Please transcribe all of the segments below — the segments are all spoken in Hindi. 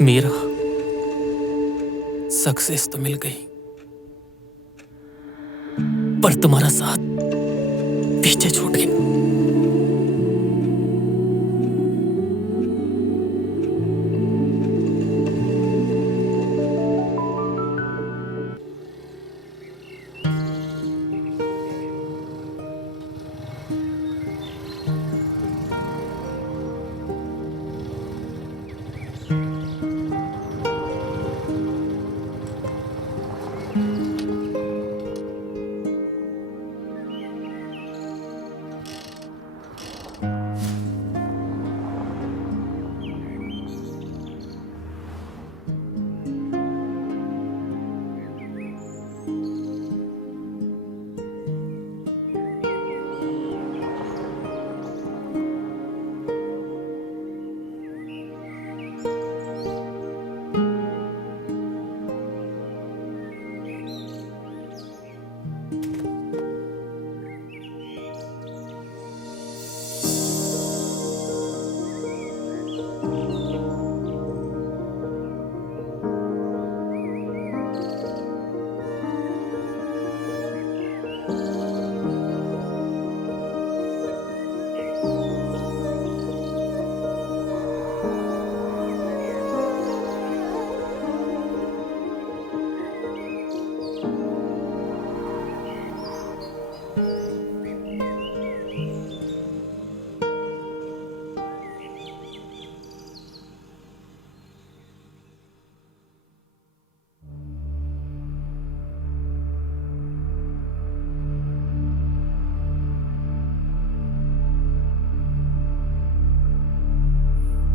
मीरा, सक्सेस तो मिल गई, पर तुम्हारा साथ पीछे छूट गया।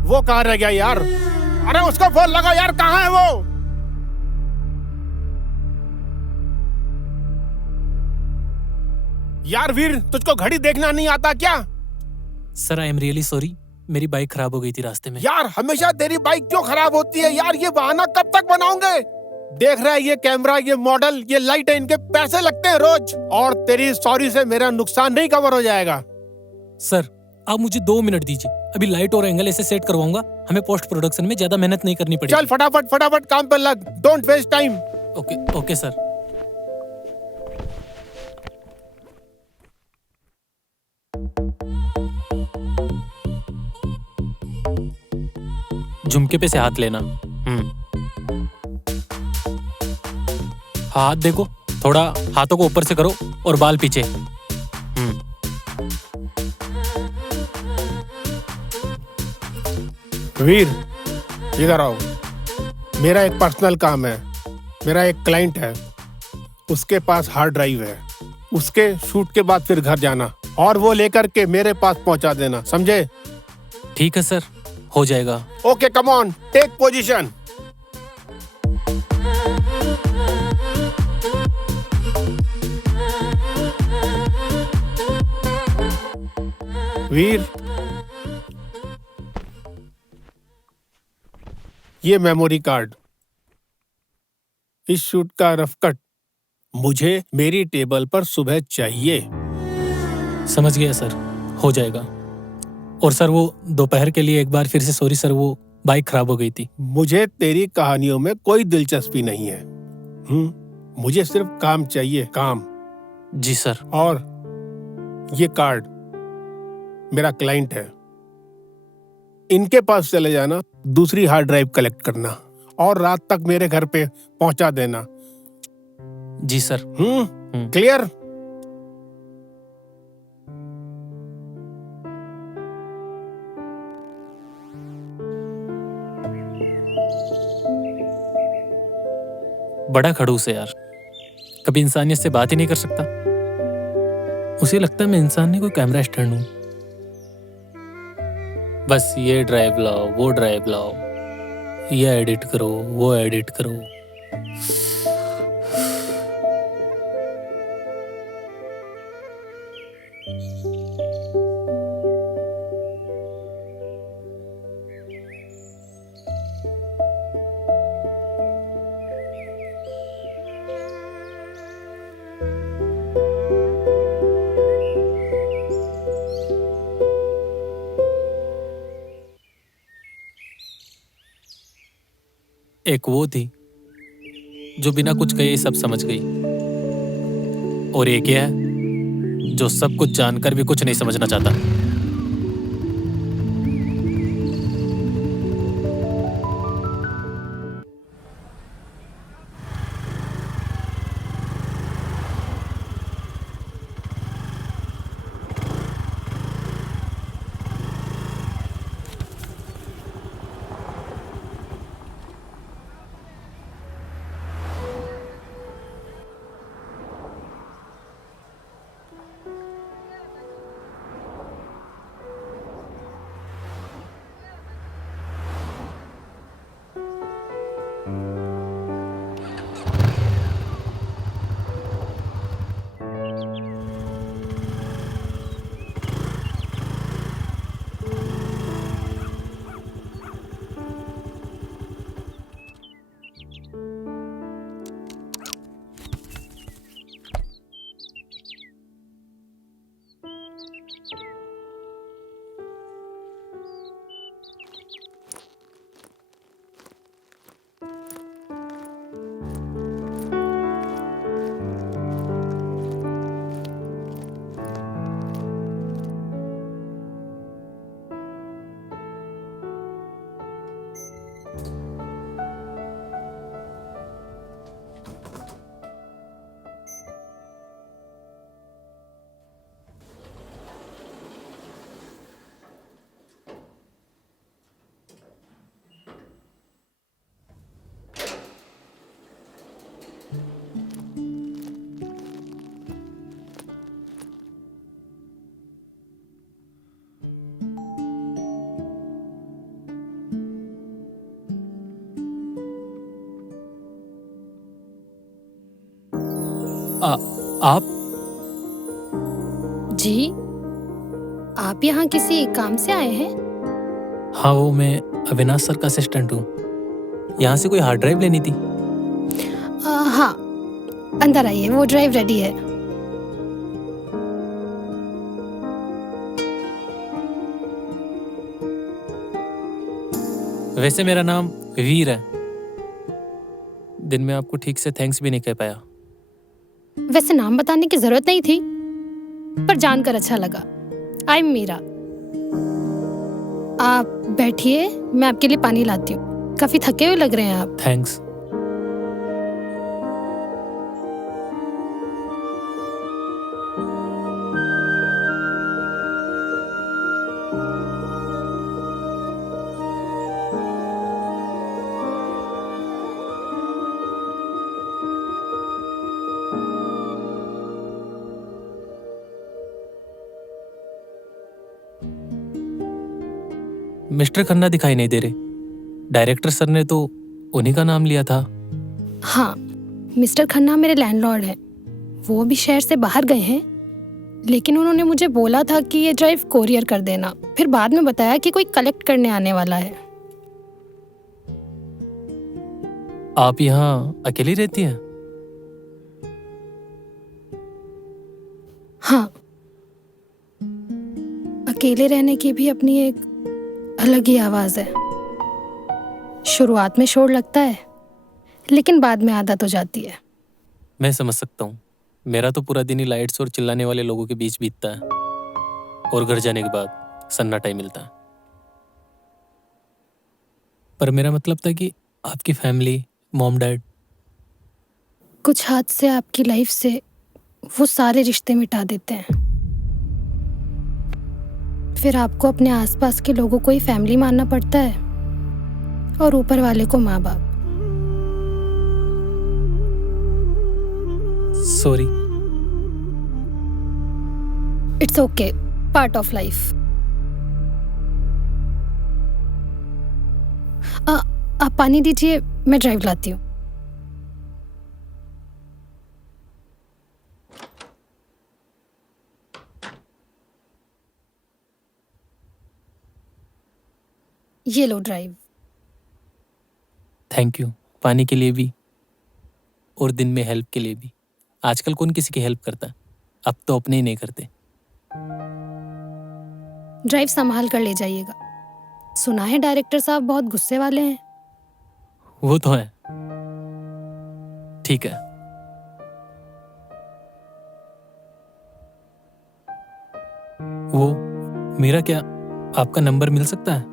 वो कहाँ रह गया यार? अरे उसको फोन लगाओ यार, कहाँ है वो? यार वीर, तुझको घड़ी देखना नहीं आता क्या? Sir, I am really sorry, मेरी बाइक खराब हो गई थी रास्ते में। यार हमेशा तेरी बाइक क्यों खराब होती है यार? ये बहाना कब तक बनाओगे? देख रहा है ये कैमरा, ये मॉडल, ये लाइट है, इनके पैसे लगते हैं रोज, और तेरी सॉरी से मेरा नुकसान नहीं कवर हो जाएगा। सर, आप मुझे 2 मिनट दीजिए, अभी लाइट और एंगल ऐसे सेट करवाऊंगा, हमें पोस्ट प्रोडक्शन में ज्यादा मेहनत नहीं करनी पड़ेगी। चल फटाफट फटाफट काम पे लग, don't waste time. Okay okay sir. झुमके पे से हाथ लेना। हाथ देखो, थोड़ा हाथों को ऊपर से करो और बाल पीछे। वीर, इधर आओ। मेरा एक पर्सनल काम है, मेरा एक क्लाइंट है, उसके पास हार्ड ड्राइव है, उसके शूट के बाद फिर घर जाना और वो लेकर के मेरे पास पहुंचा देना, समझे? ठीक है सर, हो जाएगा। Okay, come on, take position. Veer, ये मेमोरी कार्ड, इस शूट का रफ कट मुझे मेरी टेबल पर सुबह चाहिए। समझ गया सर, हो जाएगा। और सर, वो दोपहर के लिए एक बार फिर से सॉरी सर, वो बाइक खराब हो गई थी। मुझे तेरी कहानियों में कोई दिलचस्पी नहीं है। मुझे सिर्फ काम चाहिए, काम। जी सर। और ये कार्ड मेरा क्लाइंट है, इनके पास चले जाना, दूसरी हार्ड ड्राइव कलेक्ट करना और रात तक मेरे घर पे पहुंचा देना। जी सर। क्लियर? बड़ा खड़ूस है यार, कभी इंसानियत से बात ही नहीं कर सकता। उसे लगता है मैं इंसान नहीं, कोई कैमरा स्टैंड हूं। बस ये ड्राइव लाओ, वो ड्राइव लाओ, ये एडिट करो, वो एडिट करो। एक वो थी जो बिना कुछ कहे सब समझ गई, और एक ये है जो सब कुछ जानकर भी कुछ नहीं समझना चाहता। आप? जी, आप यहाँ किसी काम से आए हैं? हाँ, वो मैं अविनाश सर का असिस्टेंट हूँ। यहाँ से कोई हार्ड ड्राइव लेनी थी। हाँ, अंदर आइए, वो ड्राइव रेडी है। वैसे मेरा नाम वीर है। दिन में आपको ठीक से थैंक्स भी नहीं कह पाया। वैसे नाम बताने की जरूरत नहीं थी, पर जानकर अच्छा लगा। I am Meera. आप बैठिए, मैं आपके लिए पानी लाती हूँ। काफी थके हुए लग रहे हैं आप। थैंक्स। मिस्टर खन्ना दिखाई नहीं दे रहे। डायरेक्टर सर ने तो उन्हीं का नाम लिया था। हाँ, मिस्टर खन्ना मेरे लैंडलॉर्ड हैं। वो भी शहर से बाहर गए हैं, लेकिन उन्होंने मुझे बोला था कि ये ड्राइव कोरियर कर देना। फिर बाद में बताया कि कोई कलेक्ट करने आने वाला है। आप यहाँ अकेली रहती हैं? हाँ, अकेले रहने की भी अपनी एक अलग ही आवाज है। शुरुआत में शोर लगता है, लेकिन बाद में आदत हो जाती है। मैं समझ सकता हूँ। मेरा तो पूरा दिन ही लाइट्स और चिल्लाने वाले लोगों के बीच बीतता है, और घर जाने के बाद सन्नाटा ही मिलता है। पर मेरा मतलब था कि आपकी फैमिली, मॉम डैड। कुछ हाथ से आपकी लाइफ से वो सारे रिश्ते मिटा देते हैं। फिर आपको अपने आसपास के लोगों को ही फैमिली मानना पड़ता है, और ऊपर वाले को माँ बाप। Sorry. It's okay, part of life. आप पानी दीजिए, मैं ड्राइव लाती हूँ। ये लो ड्राइव। थैंक यू, पानी के लिए भी और दिन में हेल्प के लिए भी। आजकल कौन किसी की हेल्प करता है? अब तो अपने ही नहीं करते। ड्राइव संभाल कर ले जाइएगा। सुना है डायरेक्टर साहब बहुत गुस्से वाले हैं। वो तो है। ठीक है। वो मेरा क्या आपका नंबर मिल सकता है?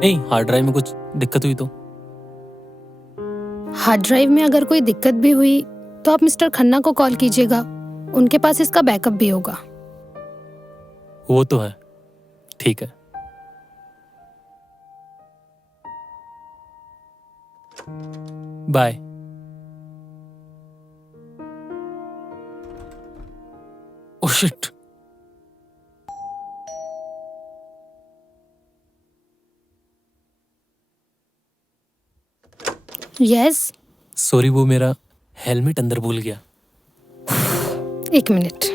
नहीं, हार्ड ड्राइव में कुछ दिक्कत हुई तो। हार्ड ड्राइव में अगर कोई दिक्कत भी हुई तो आप मिस्टर खन्ना को कॉल कीजिएगा, उनके पास इसका बैकअप भी होगा। वो तो है। ठीक है। Bye. Oh shit. Yes. Sorry, वो मेरा हेलमेट अंदर भूल गया। एक मिनट।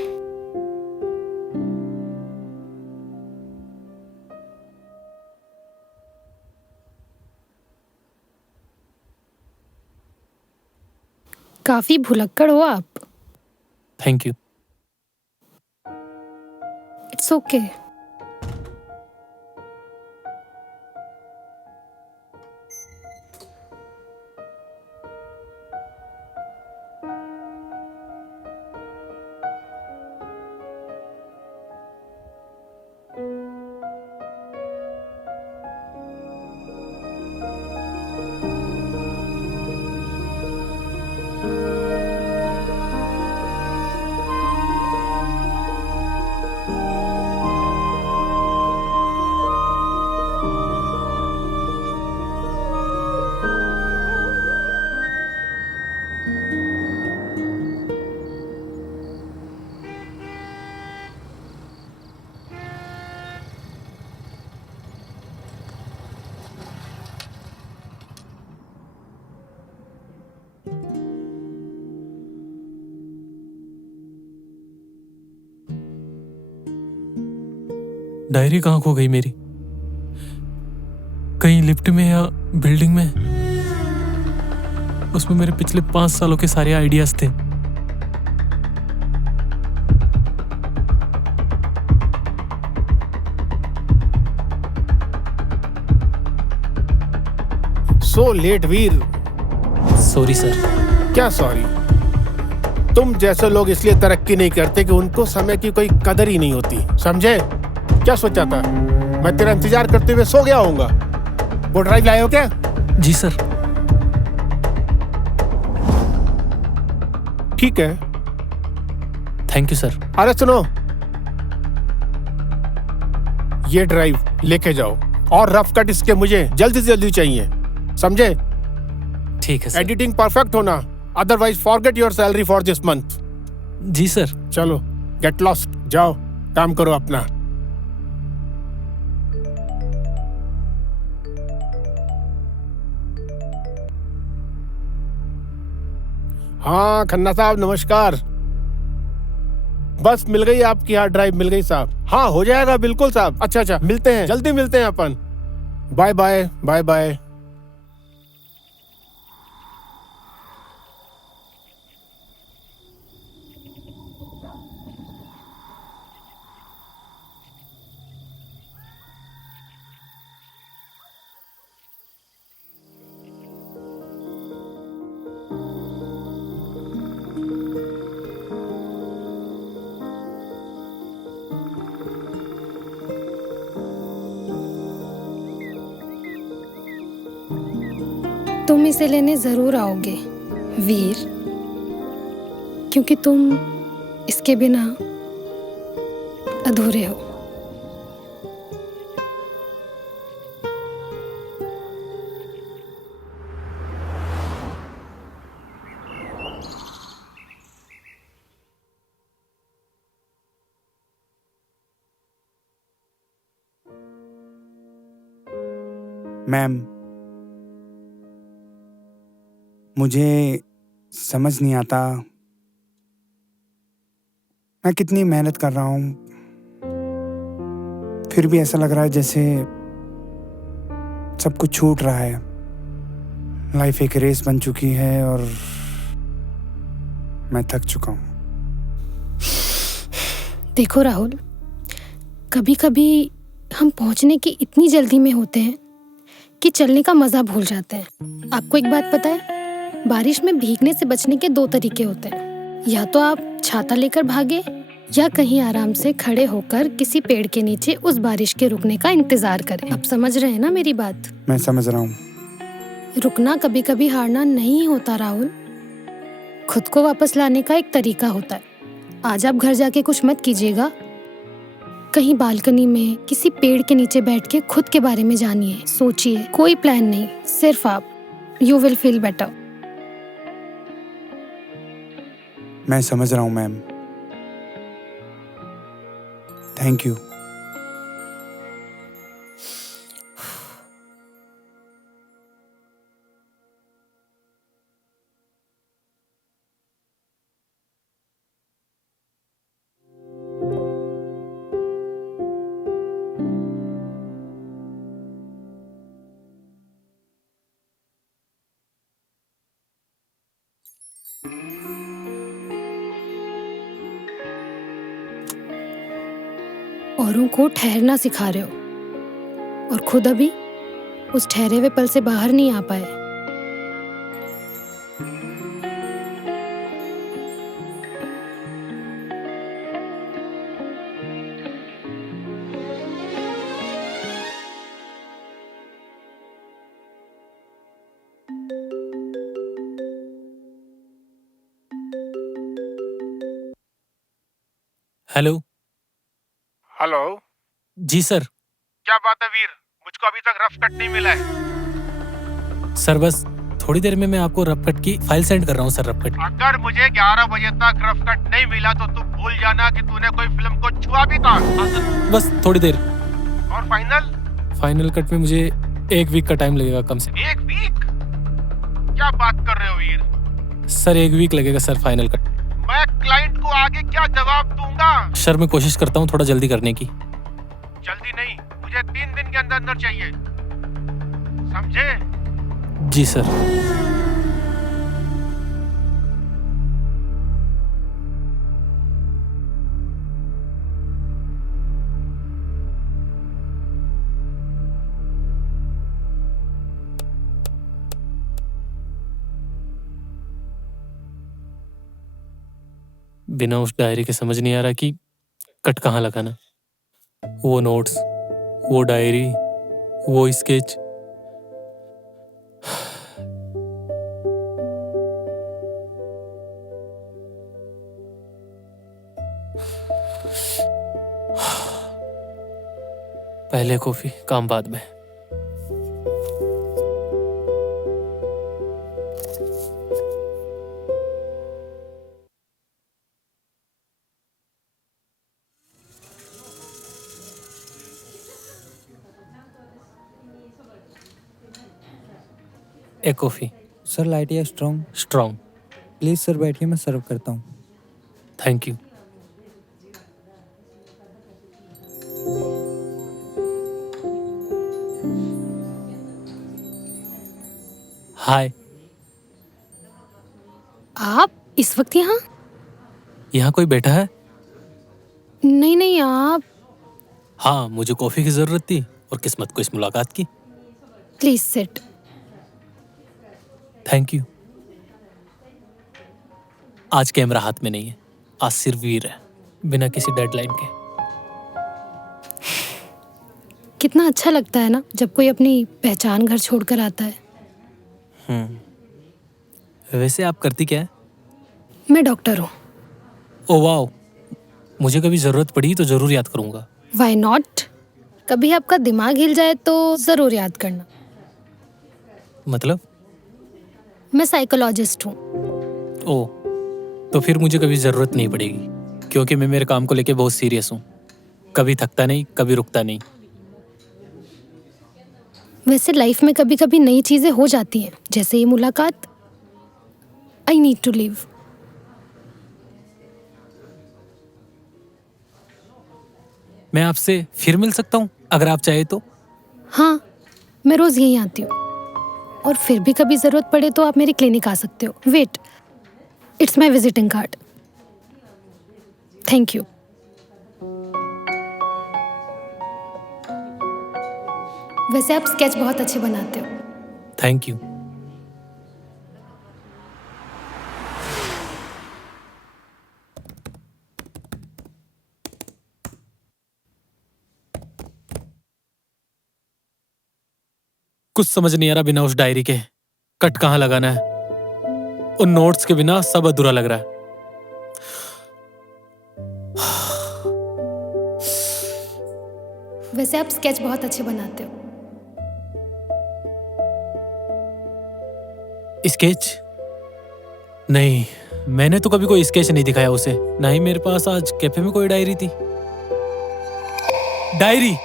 काफी भुलक्कड़ हो आप। Thank you. It's okay. Diary कहाँ खो गई मेरी? कहीं लिफ्ट में या बिल्डिंग में? उसमें मेरे पिछले 5 सालों के सारे आइडियाज थे। So late Veer. Sorry sir. क्या सॉरी? तुम जैसे लोग इसलिए तरक्की नहीं करते कि उनको समय की कोई कदर ही नहीं होती, समझे? क्या सोचा था मैं तेरा इंतजार करते हुए सो गया होऊंगा? वो ड्राइव लाए हो क्या? जी सर। ठीक है। Thank you sir. अरे सुनो, ये ड्राइव लेके जाओ और रफ कट इसके मुझे जल्दी से जल्दी चाहिए, समझे? ठीक है सर। एडिटिंग परफेक्ट होना, otherwise forget your salary for this month. जी सर। चलो गेट लॉस्ट, जाओ काम करो अपना। हाँ खन्ना साहब नमस्कार। बस मिल गई आपकी हार्ड ड्राइव, मिल गई साहब। हाँ हो जाएगा बिल्कुल साहब। अच्छा मिलते हैं, जल्दी मिलते हैं अपन। Bye bye bye bye. तुम इसे लेने जरूर आओगे वीर, क्योंकि तुम इसके बिना अधूरे हो। मैम, मुझे समझ नहीं आता मैं कितनी मेहनत कर रहा हूँ, फिर भी ऐसा लग रहा है जैसे सब कुछ छूट रहा है। लाइफ एक रेस बन चुकी है और मैं थक चुका हूँ। देखो राहुल, कभी कभी हम पहुंचने की इतनी जल्दी में होते हैं कि चलने का मजा भूल जाते हैं। आपको एक बात पता है, बारिश में भीगने से बचने के 2 तरीके होते हैं। या तो आप छाता लेकर भागे या कहीं आराम से खड़े होकर किसी पेड़ के नीचे उस बारिश के रुकने का इंतजार करें। आप समझ रहे हैं ना मेरी बात? मैं समझ रहा हूँ। रुकना कभी कभी हारना नहीं होता राहुल, खुद को वापस लाने का एक तरीका होता है। आज आप घर जाके कुछ मत कीजिएगा, कहीं बालकनी में किसी पेड़ के नीचे बैठ के खुद के बारे में जानिए, सोचिए। कोई प्लान नहीं, सिर्फ आप। You will feel better. मैं समझ रहा हूँ मैम। Thank you. औरों को ठहरना सिखा रहे हो और खुद अभी उस ठहरे हुए पल से बाहर नहीं आ पाए। हेलो। हेलो। जी सर। क्या बात है वीर, मुझको अभी तक रफ कट नहीं मिला है। सर बस थोड़ी देर में मैं आपको रफ कट की फाइल सेंड कर रहा हूँ सर। रफ कट अगर मुझे 11 बजे तक रफ कट नहीं मिला तो तू भूल जाना कि तूने कोई फिल्म को छुआ भी था। बस थोड़ी देर। और फाइनल कट में मुझे 1 वीक का टाइम लगेगा कम से। 1 वीक? क्या बात कर रहे हो वीर? सर 1 वीक लगेगा सर फाइनल कट। मैं क्लाइंट को आगे क्या जवाब दूंगा? सर मैं कोशिश करता हूँ थोड़ा जल्दी करने की। जल्दी नहीं, मुझे 3 दिन के अंदर अंदर चाहिए, समझे? जी सर। बिना उस डायरी के समझ नहीं आ रहा कि कट कहाँ लगाना। वो नोट्स, वो डायरी, वो स्केच। पहले कॉफी, काम बाद में। एक कॉफी। सर लाइट या स्ट्रॉन्ग? स्ट्रॉन्ग। प्लीज़ सर बैठिए, मैं सर्व करता हूँ। Thank you. हाय। आप इस वक्त यहाँ? यहाँ कोई बैठा है? नहीं नहीं, आप हाँ, मुझे कॉफी की जरूरत थी और किस्मत को इस मुलाकात की। Please sit. Thank you. आज कैमरा हाथ में नहीं है, आज सिर्फ वीर है, बिना किसी डेडलाइन के। कितना अच्छा लगता है ना जब कोई अपनी पहचान घर छोड़कर आता है। वैसे आप करती क्या है? मैं डॉक्टर हूँ। ओ वाओ, मुझे कभी जरूरत पड़ी तो जरूर याद करूंगा। Why not? कभी आपका दिमाग हिल जाए तो जरूर याद करना। मतलब? मैं साइकोलॉजिस्ट हूँ। ओ, तो फिर मुझे कभी जरूरत नहीं पड़ेगी, क्योंकि मैं मेरे काम को लेके बहुत सीरियस हूँ। कभी थकता नहीं, कभी रुकता नहीं। वैसे लाइफ में कभी कभी नई चीजें हो जाती हैं, जैसे ये मुलाकात। I need to leave. मैं आपसे फिर मिल सकता हूँ अगर आप चाहे तो? हाँ, मैं रोज यहीं आती हूँ और फिर भी कभी जरूरत पड़े तो आप मेरी क्लिनिक आ सकते हो। Wait, it's my visiting card. Thank you. वैसे आप स्केच बहुत अच्छे बनाते हो। Thank you. कुछ समझ नहीं आ रहा बिना उस डायरी के कट कहाँ लगाना है। उन नोट्स के बिना सब अधूरा लग रहा है। वैसे आप स्केच बहुत अच्छे बनाते हो। स्केच? नहीं, मैंने तो कभी कोई स्केच नहीं दिखाया उसे। ना ही मेरे पास आज कैफे में कोई डायरी थी। डायरी!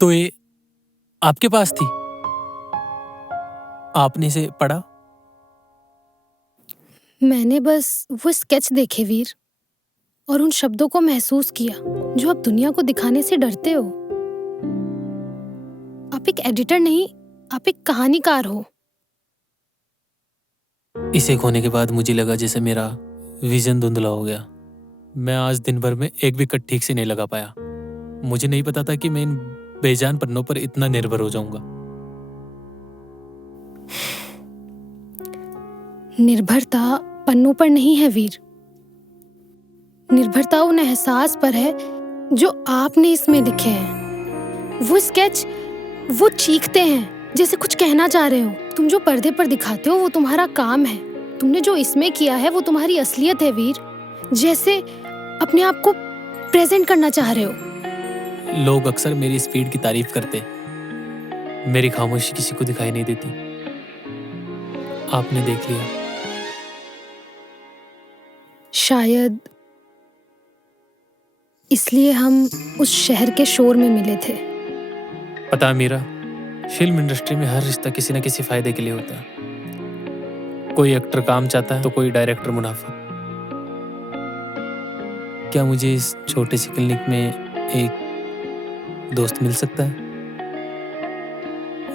तो ये आपके पास थी? आपने इसे पढ़ा? मैंने बस वो स्केच देखे वीर, और उन शब्दों को महसूस किया जो आप दुनिया को दिखाने से डरते हो। आप एक एडिटर नहीं, आप एक कहानीकार हो। इसे खोने के बाद मुझे लगा जैसे मेरा विजन धुंधला हो गया। मैं आज दिन भर में एक भी कट ठीक से नहीं लगा पाया। मुझे नहीं पता था कि मैं इन बेजान पन्नों पर इतना निर्भर हो जाऊंगा। निर्भरता पन्नों पर नहीं है वीर, निर्भरता उन एहसास पर है जो आपने इसमें लिखे हैं। वो स्केच, वो चीखते हैं जैसे कुछ कहना चाह रहे हो। तुम जो पर्दे पर दिखाते हो वो तुम्हारा काम है, तुमने जो इसमें किया है वो तुम्हारी असलियत है वीर। जैसे अपने आप को प्रेजेंट करना चाह रहे हो। लोग अक्सर मेरी स्पीड की तारीफ करते, मेरी खामोशी किसी को दिखाई नहीं देती। आपने देख लिया। शायद इसलिए हम उस शहर के शोर में मिले थे। पता है मीरा, फिल्म इंडस्ट्री में हर रिश्ता किसी न किसी फायदे के लिए होता है। कोई एक्टर काम चाहता है तो कोई डायरेक्टर मुनाफा। क्या मुझे इस छोटे सी क्लिनिक में एक दोस्त मिल सकता है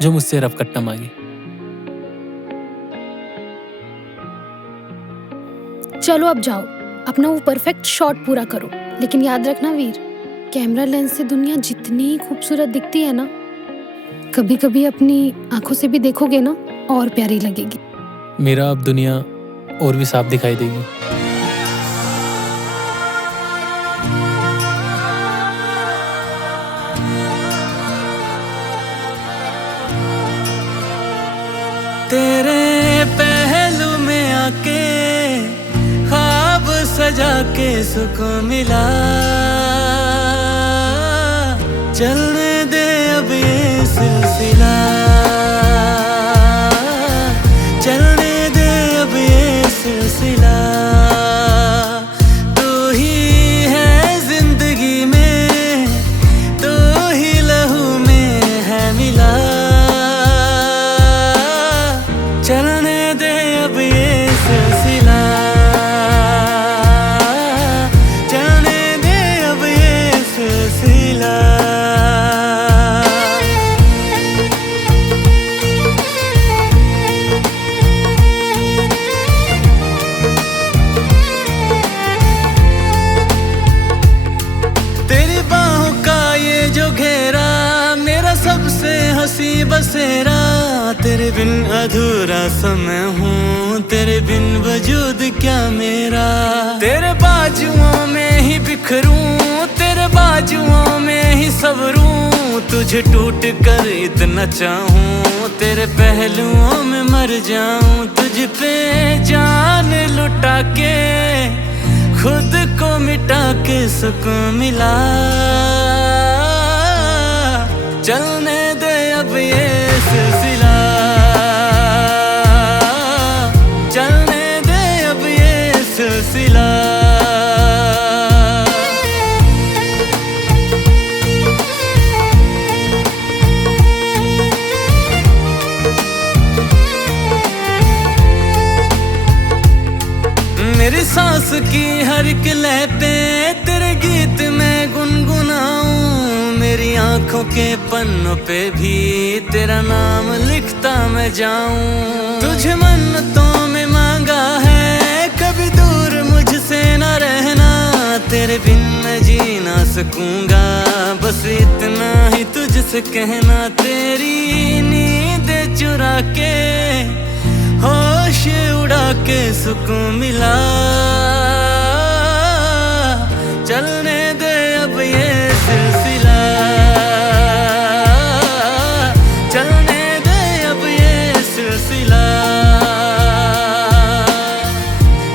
जो मुझसे रफकट न मांगे? चलो अब जाओ, अपना वो परफेक्ट शॉट पूरा करो। लेकिन याद रखना वीर, कैमरा लेंस से दुनिया जितनी खूबसूरत दिखती है ना, कभी कभी अपनी आंखों से भी देखोगे ना, और प्यारी लगेगी। मेरा अब दुनिया और भी साफ दिखाई देगी। तेरे पहलू में आके ख्वाब सजा के सुकून मिला। चलने दे अब ये सिलसिला, चलने दे अब ये सिलसिला। तू ही है जिंदगी में, तू ही लहू में है मिला। चलने दे अब ये सिलसिला, चलने दे अब ये सिलसिला। तेरी बाहों का ये जो घेरा, मेरा सबसे हंसी बसेरा। तेरे बिन अधूरा सा मैं हूँ, तेरे बिन वजूद क्या मेरा। तेरे बाजुओं में ही बिखरूं, तेरे बाजुओं में ही सबरूं। तू तुझे टूट कर इतना चाहूं, तेरे पहलुओं में मर जाऊं, तुझ पे जान लुटा के खुद को मिटा के सुकून मिला। चलने दे अब ये सिलसिला, चलने दे अब ये सिलसिला। मेरी सांस की हर एक लय पे तेरे गीत में गुनगुनाऊं, मेरी आंखों के पन्नों पे भी तेरा नाम लिखता मैं जाऊं। तुझे मन्नतों में मांगा है कभी दूर मुझसे न रहना, तेरे बिन मैं जी ना सकूंगा, बस इतना ही तुझसे कहना। तेरी नींद चुरा के होश उड़ा के सुकून मिला। चलने दे अब ये सिलसिला, चलने दे अब ये सिलसिला,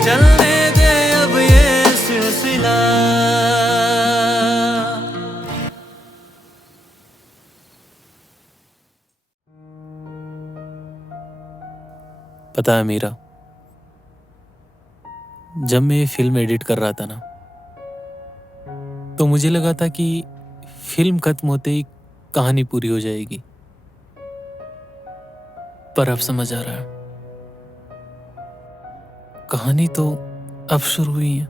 चलने दे अब ये सिलसिला। पता है मीरा, जब मैं ये फिल्म एडिट कर रहा था ना, तो मुझे लगा था कि फिल्म खत्म होते ही कहानी पूरी हो जाएगी, पर अब समझ आ रहा है कहानी तो अब शुरू हुई है।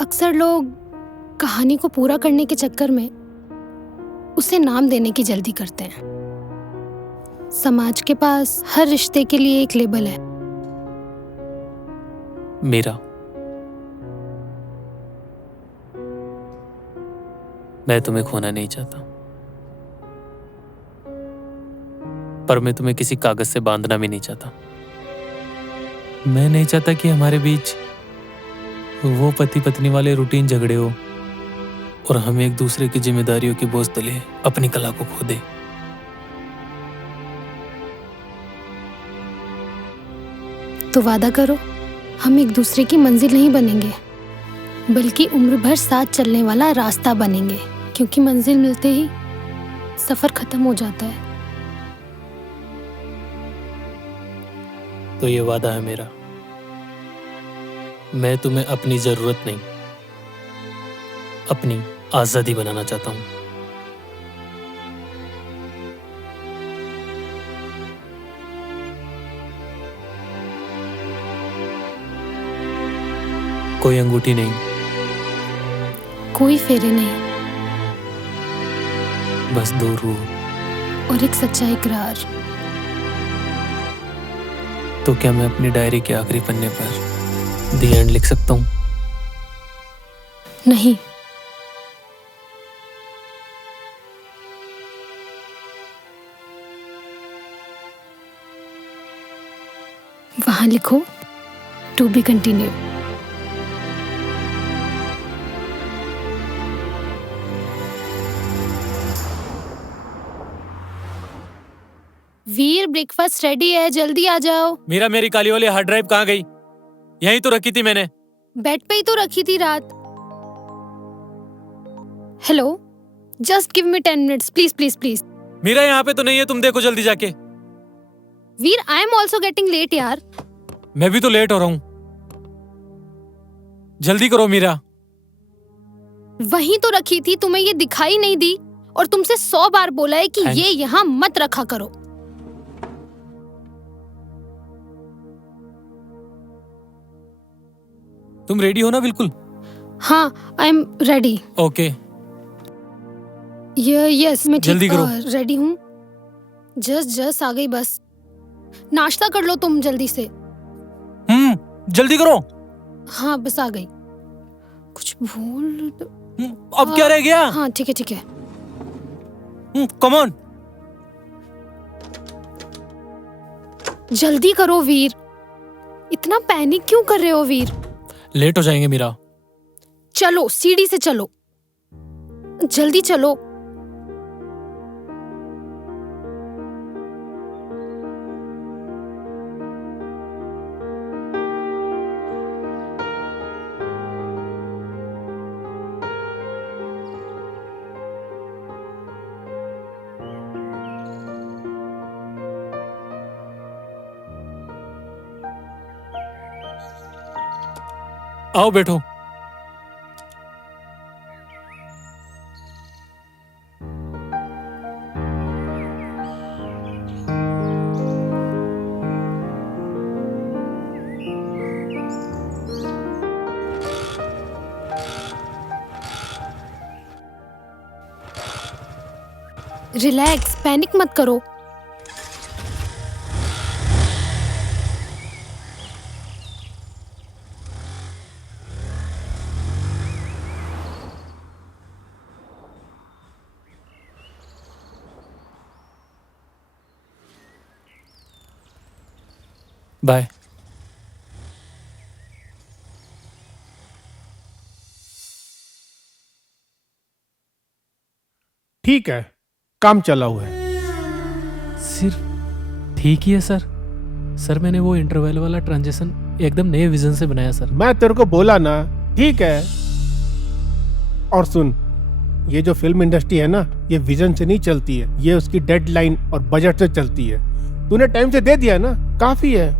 अक्सर लोग कहानी को पूरा करने के चक्कर में उसे नाम देने की जल्दी करते हैं। समाज के पास हर रिश्ते के लिए एक लेबल है। मीरा, मैं तुम्हें खोना नहीं चाहता, पर मैं तुम्हें किसी कागज से बांधना भी नहीं चाहता। मैं नहीं चाहता कि हमारे बीच वो पति पत्नी वाले रूटीन झगड़े हो और हम एक दूसरे की जिम्मेदारियों के बोझ तले अपनी कला को खो दे। तो वादा करो, हम एक दूसरे की मंजिल नहीं बनेंगे, बल्कि उम्र भर साथ चलने वाला रास्ता बनेंगे, क्योंकि मंजिल मिलते ही सफर खत्म हो जाता है। तो ये वादा है मेरा। मैं तुम्हें अपनी जरूरत नहीं, अपनी आजादी बनाना चाहता हूं। कोई अंगूठी नहीं, कोई फेरे नहीं, बस दो रूह। और एक सच्चा इकरार। तो क्या मैं अपनी डायरी के आखिरी पन्ने पर द एंड लिख सकता हूं? नहीं, वहां लिखो to be continue. Veer, breakfast ready है, जल्दी आ जाओ। मीरा, मेरी काली वाली हार्ड ड्राइव कहाँ गई? यहीं तो रखी थी मैंने। बेड पे ही तो रखी थी रात। Hello, just give me 10 minutes please please please. Meera, यहाँ पे तो नहीं है, तुम देखो जल्दी जाके। Veer, I am also getting late यार। मैं भी तो लेट हो रहा हूँ, जल्दी करो मीरा। वहीं तो रखी थी, तुम्हें ये दिखाई नहीं दी? और तुमसे 100 बार बोला है कि ये यहाँ मत रखा करो। तुम रेडी हो ना? बिल्कुल। हाँ, I am ready. Okay, yes, मैं जल्दी करो। रेडी हूँ। जस्ट आ गई बस। नाश्ता कर लो तुम जल्दी से। जल्दी करो। हाँ, बस आ गई। कुछ भूल अब क्या रह गया? हाँ, ठीक है ठीक है। कम ऑन, जल्दी करो वीर। इतना पैनिक क्यों कर रहे हो वीर? लेट हो जाएंगे मीरा। चलो, सीढ़ी से चलो, जल्दी चलो। आओ बैठो। रिलैक्स, पैनिक मत करो। बाय। ठीक है, काम चला हुआ है। सिर्फ ठीक ही है सर। सर मैंने वो इंटरवल वाला ट्रांजिशन एकदम नए विजन से बनाया सर। मैं तेरे को बोला ना, ठीक है। और सुन, ये जो फिल्म इंडस्ट्री है ना, ये विजन से नहीं चलती है, ये उसकी डेडलाइन और बजट से चलती है। तूने टाइम से दे दिया ना, काफी है।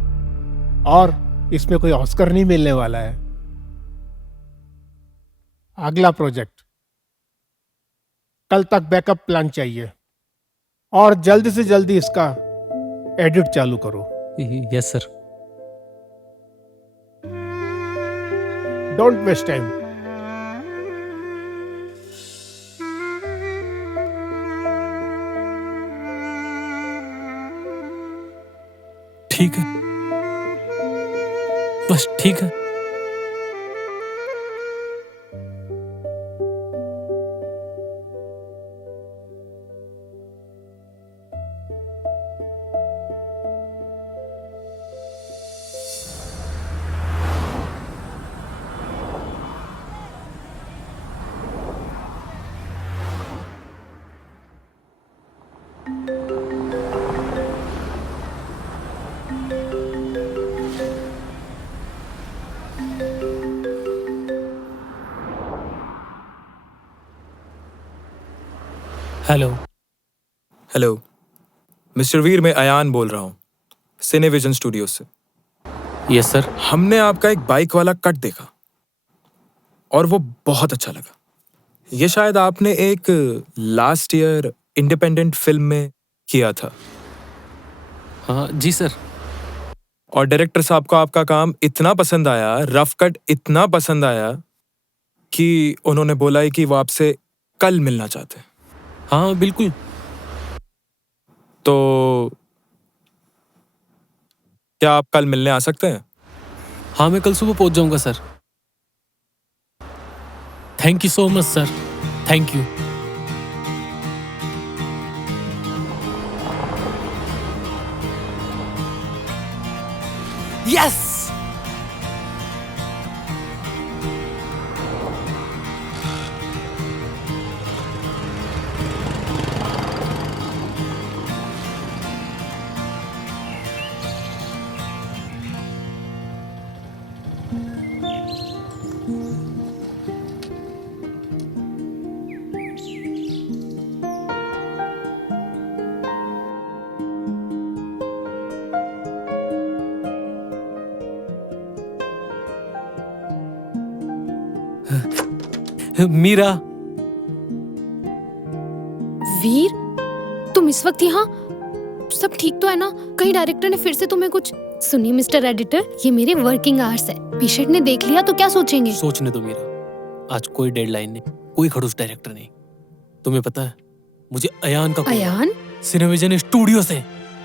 और इसमें कोई ऑस्कर नहीं मिलने वाला है। अगला प्रोजेक्ट कल तक बैकअप प्लान चाहिए और जल्दी से जल्दी इसका एडिट चालू करो। Yes sir. Don't waste time. ठीक है, बस ठीक है। हेलो। हेलो मिस्टर वीर, मैं अयान बोल रहा हूँ सिनेविजन स्टूडियो से। Yes sir. हमने आपका एक बाइक वाला कट देखा और वो बहुत अच्छा लगा। ये शायद आपने एक लास्ट ईयर इंडिपेंडेंट फिल्म में किया था। हाँ जी सर। और डायरेक्टर साहब को आपका काम इतना पसंद आया, रफ कट इतना पसंद आया कि उन्होंने बोला है कि वो आपसे कल मिलना चाहते हैं। हाँ बिल्कुल। तो क्या आप कल मिलने आ सकते हैं? हाँ मैं कल सुबह पहुंच जाऊंगा sir. Thank you so much sir, thank you. Yes. Meera. Veer, तुम इस वक्त यहाँ? सब ठीक तो है ना? कहीं डायरेक्टर ने फिर से तुम्हें कुछ? सुनिए मिस्टर एडिटर, ये मेरे वर्किंग आवर्स है। पेशेंट ने देख लिया तो क्या सोचेंगे? सोचने दो मीरा, आज कोई डेडलाइन नहीं, कोई खड़ूस डायरेक्टर नहीं। तुम्हें पता है, मुझे अयान का अयान? सिनेविजन स्टूडियो से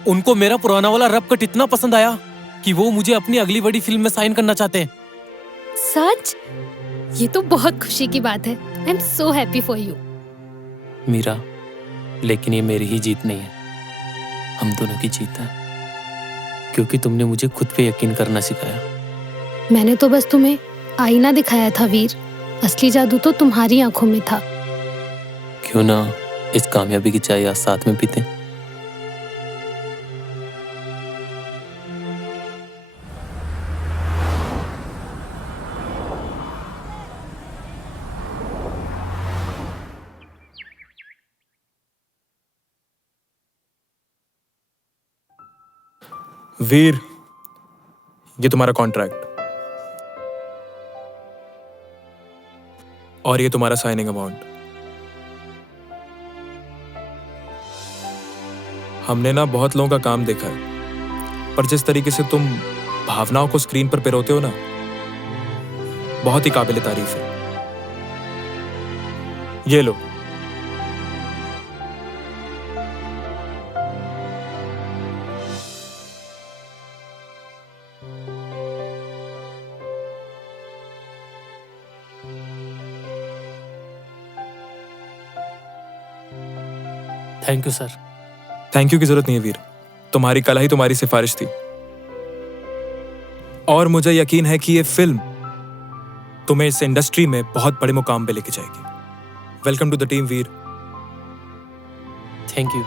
उनको मेरा पुराना वाला रफ कट इतना पसंद आया कि वो मुझे अपनी अगली बड़ी फिल्म में साइन करना चाहते हैं। सच? ये तो बहुत खुशी की बात है। I am so happy for you. Meera, लेकिन ये मेरी ही जीत नहीं है, हम दोनों की जीत है, क्योंकि तुमने मुझे खुद पे यकीन करना सिखाया। मैंने तो बस तुम्हें आईना दिखाया था वीर, असली जादू तो तुम्हारी आंखों में था। क्यों ना इस कामयाबी की चाय आज साथ में पीते। वीर, ये तुम्हारा कॉन्ट्रैक्ट और ये तुम्हारा साइनिंग अमाउंट। हमने ना बहुत लोगों का काम देखा है, पर जिस तरीके से तुम भावनाओं को स्क्रीन पर पिरोते हो ना, बहुत ही काबिल तारीफ है। ये लो। Thank you sir. Thank you की जरूरत नहीं है वीर, तुम्हारी कला ही तुम्हारी सिफारिश थी और मुझे यकीन है कि ये फिल्म तुम्हें इस इंडस्ट्री में बहुत बड़े मुकाम पे लेके जाएगी। Welcome to the team Veer. Thank you.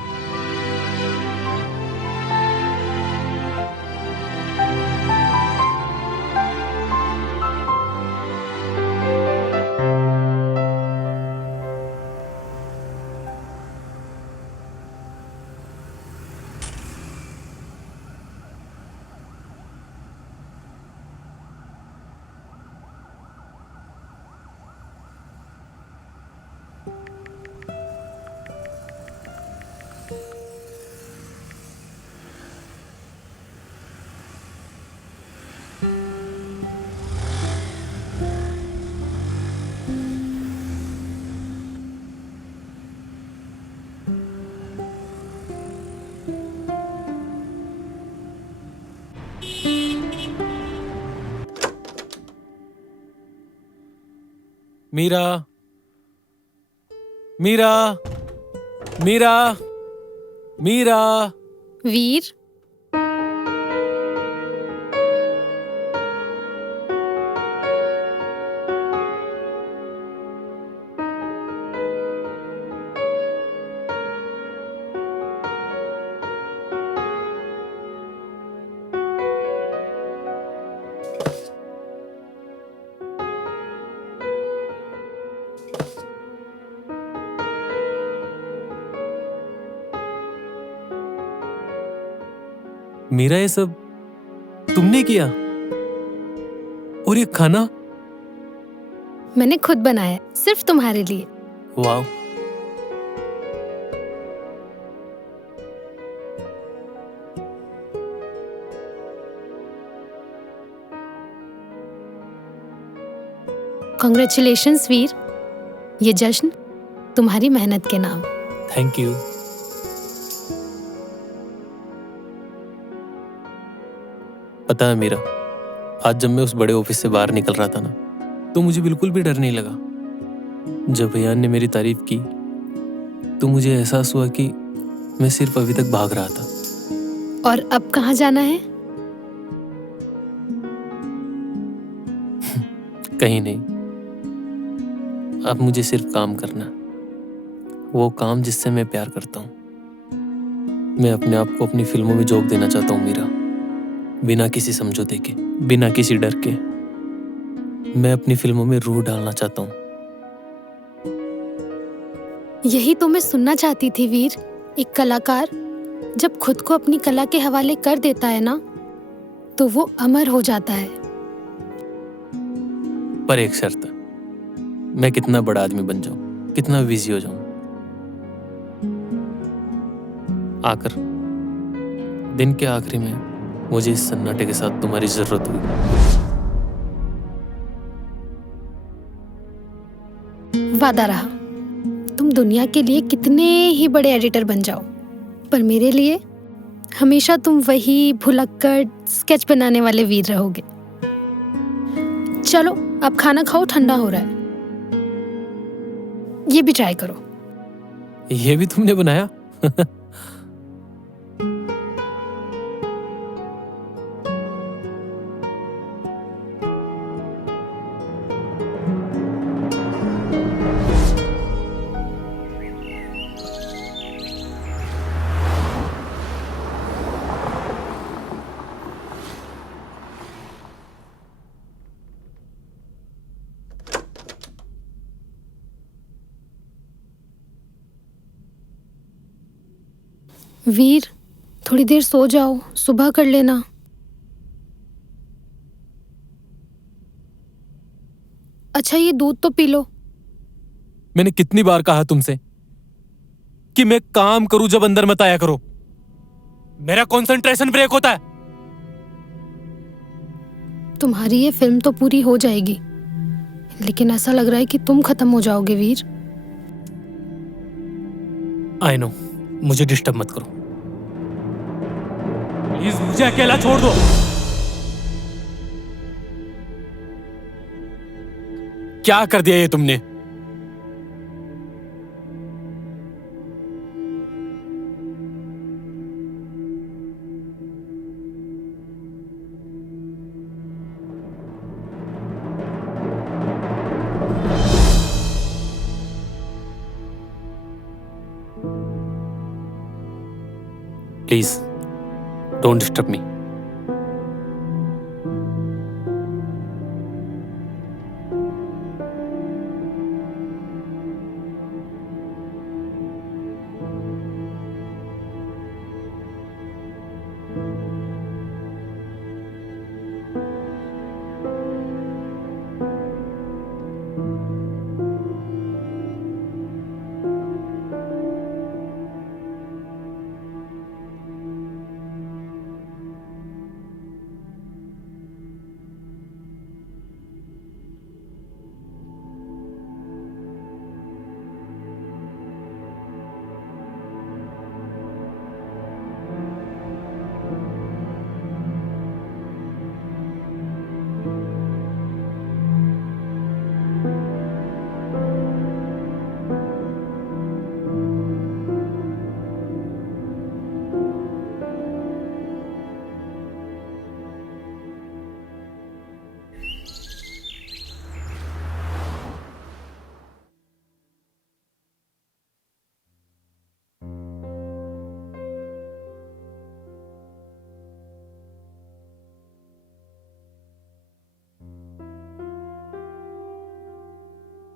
Meera, Meera, Meera, Meera. Veer, Meera, ये सब तुमने किया? और ये खाना? मैंने खुद बनाया, सिर्फ तुम्हारे लिए। वाह। कॉन्ग्रेचुलेशंस वीर, ये जश्न तुम्हारी मेहनत के नाम। Thank you. पता है मीरा, आज जब मैं उस बड़े ऑफिस से बाहर निकल रहा था ना, तो मुझे बिल्कुल भी डर नहीं लगा। जब अयान ने मेरी तारीफ की तो मुझे एहसास हुआ कि मैं सिर्फ अभी तक भाग रहा था। और अब कहाँ जाना है? कहीं नहीं, अब मुझे सिर्फ काम करना है, वो काम जिससे मैं प्यार करता हूँ। मैं अपने आप को अपनी फिल्मों में झोंक देना चाहता हूँ मीरा, बिना किसी समझौते के, बिना किसी डर के। मैं अपनी फिल्मों में रूह डालना चाहता हूँ। यही तो मैं सुनना चाहती थी वीर। एक कलाकार जब खुद को अपनी कला के हवाले कर देता है ना, तो वो अमर हो जाता है। पर एक शर्त है, मैं कितना बड़ा आदमी बन जाऊं, कितना बिजी हो जाऊं, आकर दिन के आखिरी में मुझे इस सन्नाटे के साथ तुम्हारी जरूरत हुई। वादा रहा, तुम दुनिया के लिए कितने ही बड़े एडिटर बन जाओ, पर मेरे लिए हमेशा तुम वही भुलक्कड़ स्केच बनाने वाले वीर रहोगे। चलो अब खाना खाओ, ठंडा हो रहा है। ये भी ट्राई करो। ये भी तुमने बनाया? वीर, थोड़ी देर सो जाओ, सुबह कर लेना। अच्छा, ये दूध तो पी लो। मैंने कितनी बार कहा तुमसे कि मैं काम करूं जब अंदर मत आया करो। मेरा कंसंट्रेशन ब्रेक होता है। तुम्हारी ये फिल्म तो पूरी हो जाएगी, लेकिन ऐसा लग रहा है कि तुम खत्म हो जाओगे वीर। आई नो, मुझे डिस्टर्ब मत करो प्लीज, मुझे अकेला छोड़ दो। क्या कर दिया ये तुमने? Please don't disturb me.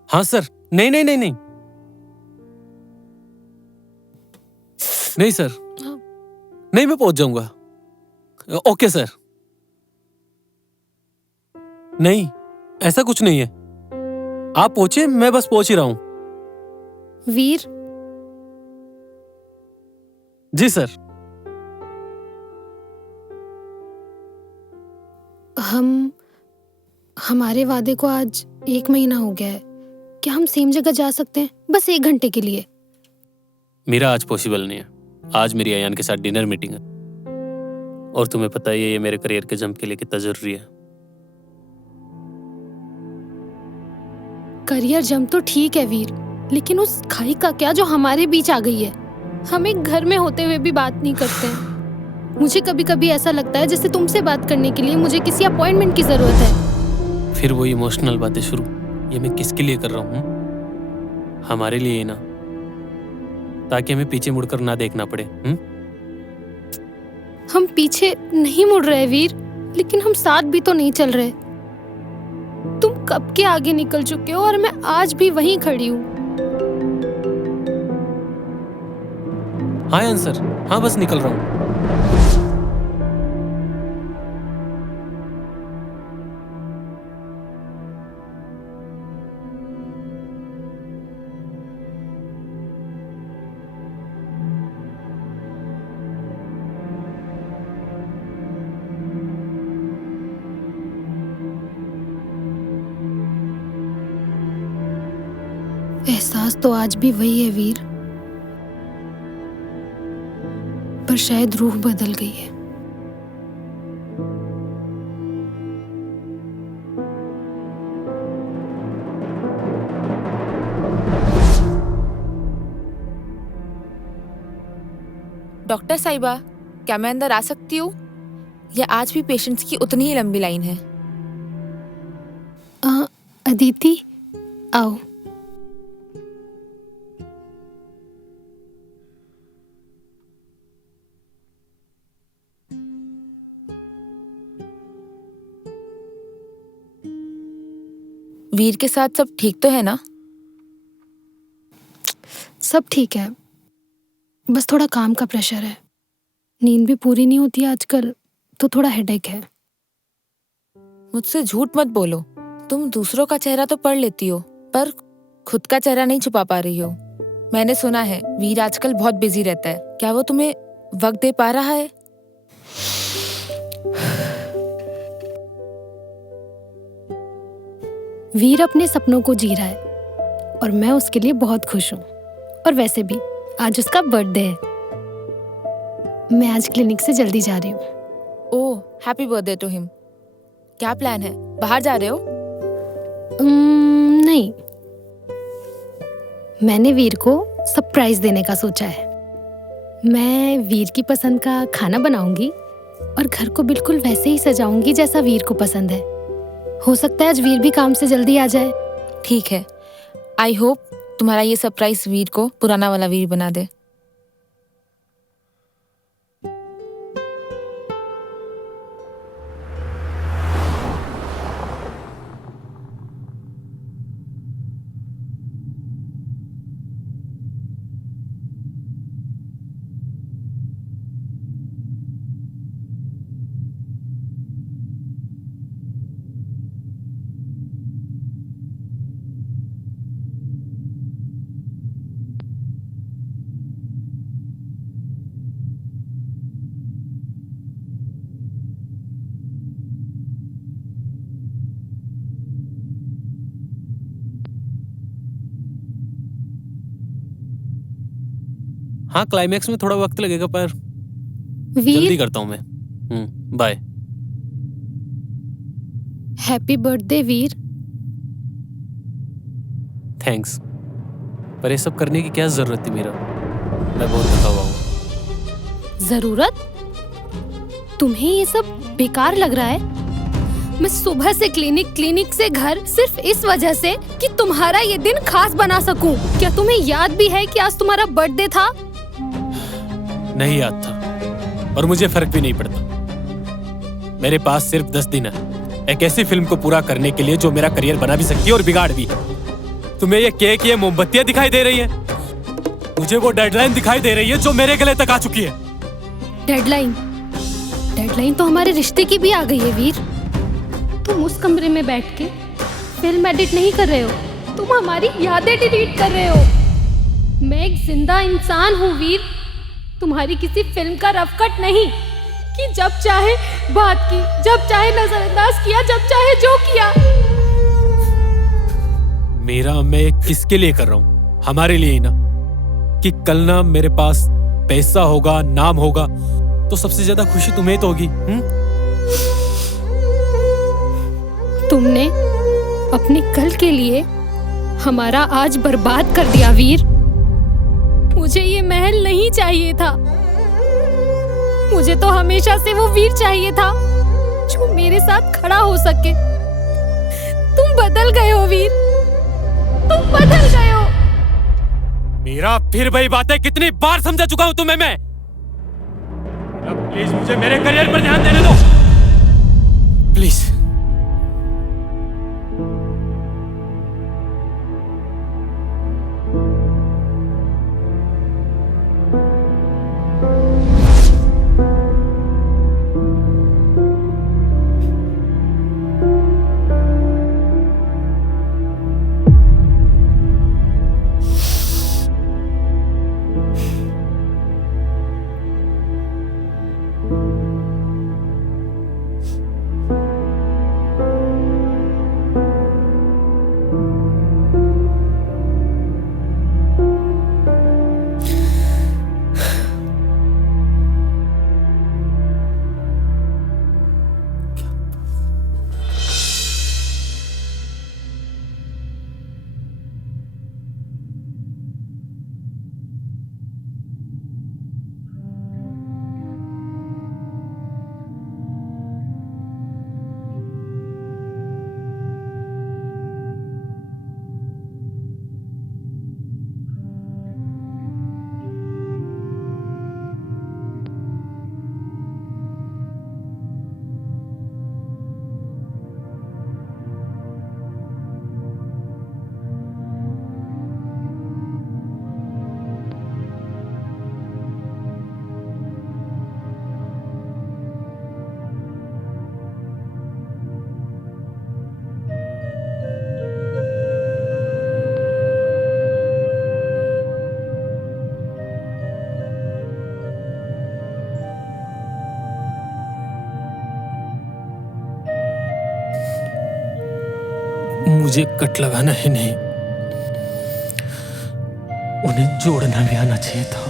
हाँ सर। नहीं नहीं नहीं नहीं नहीं सर, नहीं, मैं पहुंच जाऊंगा। Okay sir. नहीं, ऐसा कुछ नहीं है। आप पहुंचे, मैं बस पहुंच ही रहा हूं। वीर, जी सर। हमारे वादे को आज 1 महीना हो गया है। क्या हम सेम जगह जा सकते हैं, बस 1 घंटे के लिए? मेरा आज पॉसिबल नहीं है। आज मेरी अयान के साथ डिनर मीटिंग है, और तुम्हें पता ही है ये मेरे करियर के जंप के लिए कितना जरूरी है। करियर जंप तो ठीक है वीर, लेकिन उस खाई का क्या जो हमारे बीच आ गई है। हम एक घर में होते हुए भी बात नहीं करते हैं। मुझे कभी कभी ऐसा लगता है जैसे तुमसे बात करने के लिए मुझे किसी अपॉइंटमेंट की जरूरत है। फिर वही इमोशनल बातें शुरू। ये मैं किसके लिए कर रहा हूँ? हमारे लिए ही ना, ताकि हमें पीछे मुड़कर ना देखना पड़े। हम पीछे नहीं मुड़ रहे वीर, लेकिन हम साथ भी तो नहीं चल रहे। तुम कब के आगे निकल चुके हो और मैं आज भी वहीं खड़ी हूँ। हाँ आंसर, हाँ बस निकल रहा हूँ। एहसास तो आज भी वही है वीर, पर शायद रूह बदल गई है। डॉक्टर साहिबा, क्या मैं अंदर आ सकती हूँ, या आज भी पेशेंट्स की उतनी ही लंबी लाइन है? अदिति, आओ। वीर के साथ सब ठीक तो है ना? सब ठीक है, बस थोड़ा काम का प्रेशर है। नींद भी पूरी नहीं होती आजकल, तो थोड़ा हेडेक है। मुझसे झूठ मत बोलो। तुम दूसरों का चेहरा तो पढ़ लेती हो, पर खुद का चेहरा नहीं छुपा पा रही हो। मैंने सुना है वीर आजकल बहुत बिजी रहता है। क्या वो तुम्हें वक्त दे पा रहा है? वीर अपने सपनों को जी रहा है और मैं उसके लिए बहुत खुश हूँ। और वैसे भी आज उसका बर्थडे है। मैं आज क्लिनिक से जल्दी जा रही हूँ। ओह, हैप्पी बर्थडे टू हिम। क्या प्लान है? बाहर जा रहे हो? नहीं, मैंने वीर को सरप्राइज देने का सोचा है। मैं वीर की पसंद का खाना बनाऊंगी और घर को बिल्कुल वैसे ही सजाऊंगी जैसा वीर को पसंद है। हो सकता है आज वीर भी काम से जल्दी आ जाए। ठीक है। आई होप तुम्हारा ये सरप्राइज वीर को पुराना वाला वीर बना दे। हाँ, क्लाइमैक्स में थोड़ा वक्त लगेगा, पर वीर, जल्दी करता हूँ मैं। बाय। हैप्पी बर्थडे वीर। थैंक्स, पर ये सब करने की क्या जरूरत थी मीरा? मैं बहुत थका हुआ हूँ। जरूरत? तुम्हें ये सब बेकार लग रहा है? मैं सुबह से क्लिनिक से घर सिर्फ इस वजह से कि तुम्हारा ये दिन खास बना सकूं। क्या तुम्हें याद भी है कि आज तुम्हारा बर्थडे था? नहीं याद था, और मुझे फर्क भी नहीं पड़ता। मेरे पास सिर्फ 10 दिन है एक ऐसी फिल्म को पूरा करने के लिए जो मेरा करियर बना भी सकती है और बिगाड़ भी। तुम्हें ये केक, ये मोमबत्तियां दिखाई दे रही हैं? मुझे वो डेडलाइन दिखाई दे रही है जो मेरे गले तक आ चुकी है। डेडलाइन तो हमारे रिश्ते की भी आ गई है वीर। तुम उस कमरे में बैठ के फिल्म एडिट नहीं कर रहे हो, तुम हमारी यादें डिलीट कर रहे हो। मैं एक जिंदा इंसान हूँ वीर, तुम्हारी किसी फिल्म का रफ कट नहीं कि जब चाहे बात की, जब चाहे नजरअंदाज किया, जब चाहे जो किया। मेरा मैं किसके लिए कर रहा हूँ? हमारे लिए ही ना। कि कल ना मेरे पास पैसा होगा, नाम होगा, तो सबसे ज्यादा खुशी तुम्हें तो होगी। तुमने अपने कल के लिए हमारा आज बर्बाद कर दिया वीर। मुझे ये महल नहीं चाहिए था। मुझे तो हमेशा से वो वीर चाहिए था जो मेरे साथ खड़ा हो सके। तुम बदल गए हो वीर, तुम बदल गए हो। मेरा फिर वही बातें कितनी बार समझा चुका हूं तुम्हें मैं। प्लीज मुझे मेरे करियर पर ध्यान देने दो, प्लीज। मुझे कट लगाना ही नहीं, उन्हें जोड़ना भी आना चाहिए था।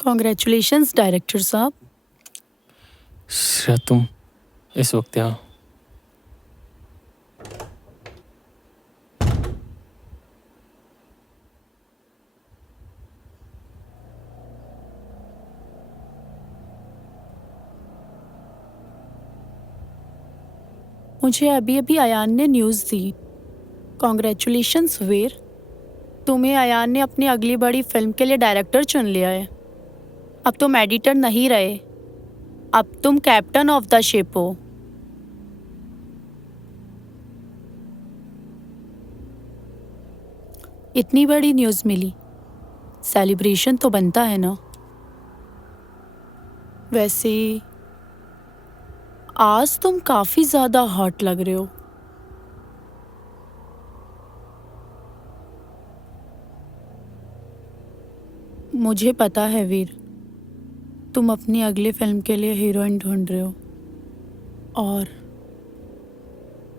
कॉन्ग्रेचुलेशंस डायरेक्टर साहब। श्रेया, तुम इस वक्त यहाँ? मुझे अभी अभी अयान ने न्यूज़ दी। कॉन्ग्रेचुलेशंस वीर, तुम्हें अयान ने अपनी अगली बड़ी फिल्म के लिए डायरेक्टर चुन लिया है। अब तुम एडिटर नहीं रहे, अब तुम कैप्टन ऑफ द शिप हो। इतनी बड़ी न्यूज़ मिली, सेलिब्रेशन तो बनता है ना। वैसे आज तुम काफी ज्यादा हॉट लग रहे हो। मुझे पता है वीर, तुम अपनी अगली फिल्म के लिए हीरोइन ढूंढ रहे हो और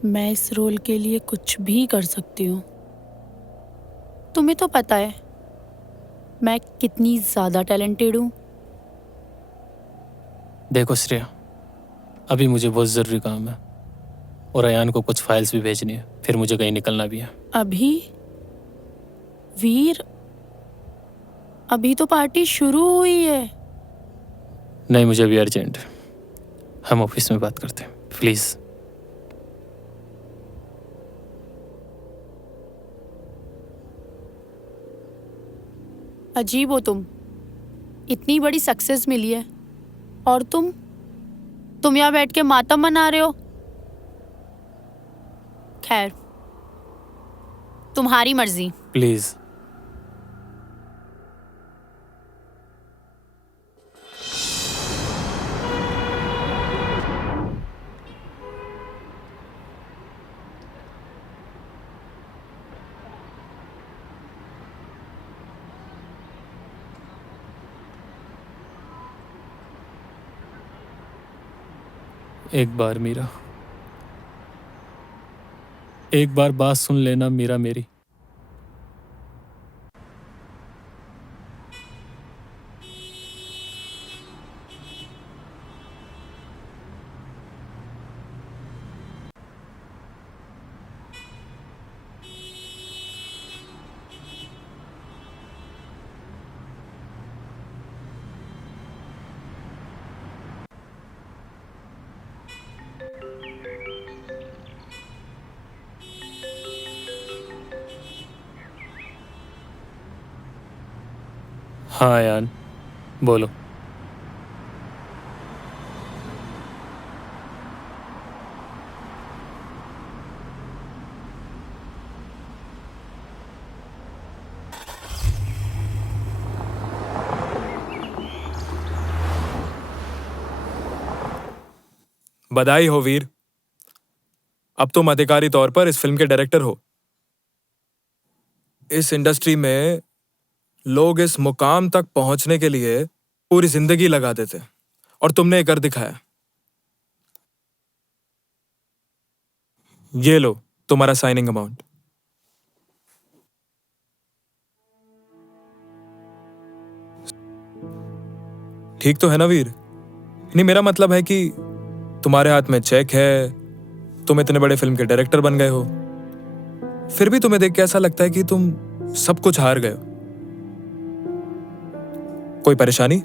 मैं इस रोल के लिए कुछ भी कर सकती हूँ। तुम्हें तो पता है मैं कितनी ज्यादा टैलेंटेड हूँ। देखो श्रेया, अभी मुझे बहुत ज़रूरी काम है और अयान को कुछ फाइल्स भी भेजनी है, फिर मुझे कहीं निकलना भी है। अभी वीर, अभी तो पार्टी शुरू हुई है। नहीं, मुझे अभी अर्जेंट है, हम ऑफिस में बात करते हैं प्लीज़। अजीब हो तुम, इतनी बड़ी सक्सेस मिली है और तुम यहाँ बैठ के मातम मना रहे हो। खैर, तुम्हारी मर्जी। प्लीज़। एक बार मीरा, एक बार बात सुन लेना मीरा मेरी। हाँ यान, बोलो। बधाई हो वीर, अब तुम अधिकारी तौर पर इस फिल्म के डायरेक्टर हो। इस इंडस्ट्री में लोग इस मुकाम तक पहुंचने के लिए पूरी जिंदगी लगा देते और तुमने कर दिखाया। ये लो तुम्हारा साइनिंग अमाउंट। ठीक तो है ना वीर? नहीं, मेरा मतलब है कि तुम्हारे हाथ में चेक है, तुम इतने बड़े फिल्म के डायरेक्टर बन गए हो, फिर भी तुम्हें देख के ऐसा लगता है कि तुम सब कुछ हार गए हो। कोई परेशानी?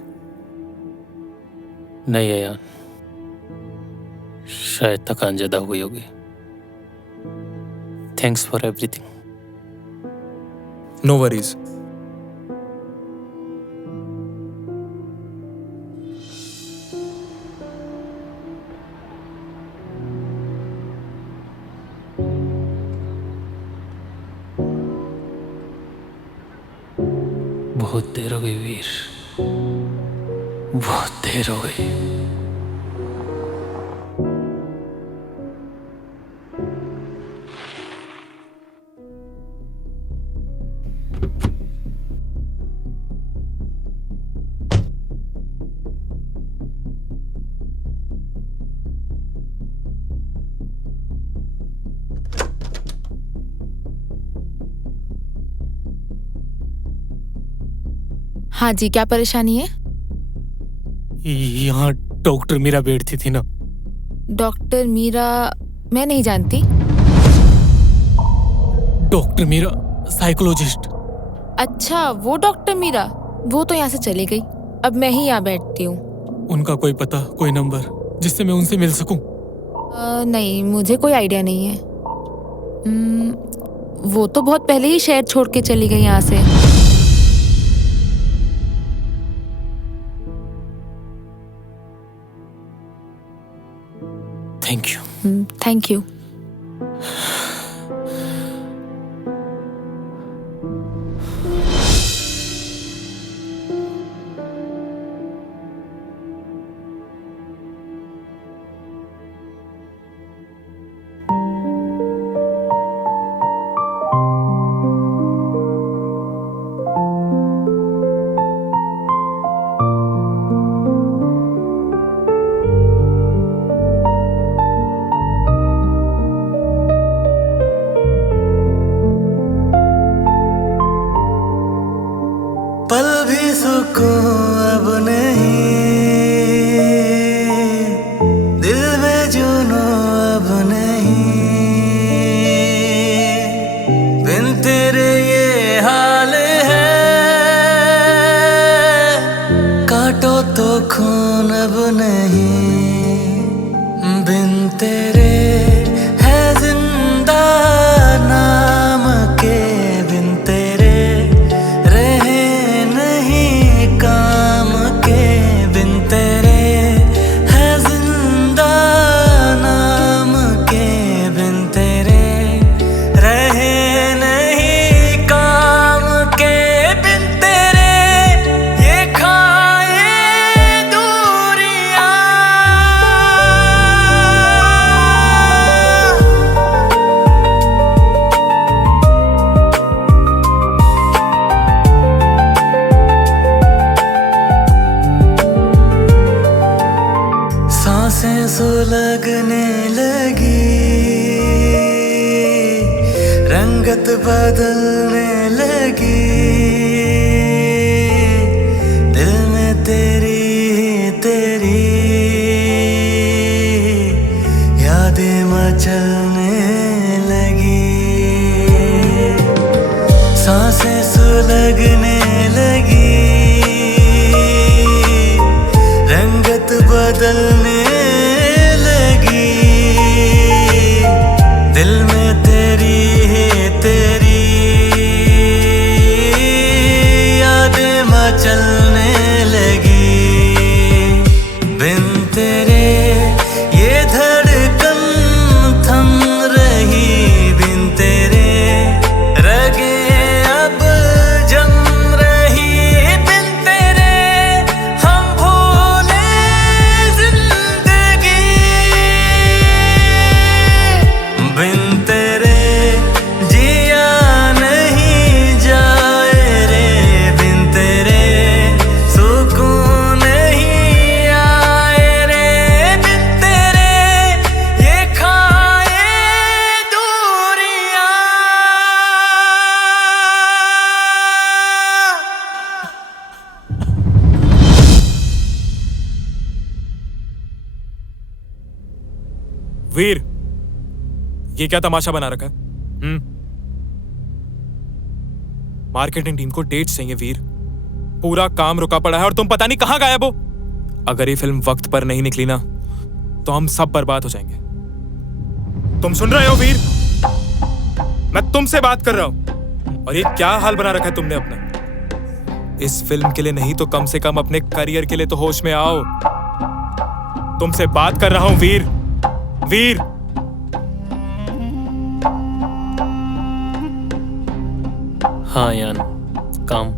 नहीं है यार, शायद थकान ज्यादा हुई होगी। Thanks for everything. No worries. बहुत देर हो गई वीर, बहुत देर हो गई। हाँ जी, क्या परेशानी है? यहाँ डॉक्टर मीरा बैठती थी ना। डॉक्टर मीरा? मैं नहीं जानती। Doctor Meera psychologist. अच्छा, वो डॉक्टर मीरा, वो तो यहाँ से चली गई। अब मैं ही यहाँ बैठती हूँ। उनका कोई पता, कोई नंबर जिससे मैं उनसे मिल सकूं? नहीं, मुझे कोई आइडिया नहीं है। वो तो बहुत पहले ही शहर छोड़ के चली गई यहाँ से। Thank you. Thank you. पल भी सुकून अब नहीं, दिल में जुनून अब नहीं, बिन तेरे ये हाल है, काटो तो खून अब नहीं, बिन तेरे है जिंदा नाम के, बिन तेरे रहे नहीं काम के, बिन तेरे है जिंदा नाम के, बिन तेरे रहे नहीं काम के, बिन तेरे ये खाए दूरियां। सांसें सुलगने लगी, रंगत बदलने लगी, दिल में तेरी तेरी यादें मचलने लगी, सांसें सुलगने लगी, रंगत बदलने लगी, दिल में तेरी तेरी यादें मचलने लगी, बिन तेरे ये धड़कन थम रही, बिन तेरे रगे अब जम वीर, ये क्या तमाशा बना रखा है? मार्केटिंग टीम को डेट्स चाहिए वीर। पूरा काम रुका पड़ा है और तुम पता नहीं कहां गायब हो। अगर ये फिल्म वक्त पर नहीं निकली ना तो हम सब बर्बाद हो जाएंगे। तुम सुन रहे हो वीर? मैं तुमसे बात कर रहा हूं। और ये क्या हाल बना रखा है तुमने अपना? इस फिल्म के लिए नहीं तो कम से कम अपने करियर के लिए तो होश में आओ। तुमसे बात कर रहा हूं वीर। वीर, हाँ यान, काम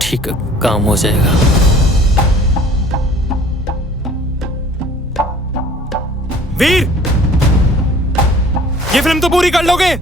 ठीक है, काम हो जाएगा। वीर, ये फिल्म तो पूरी कर लोगे?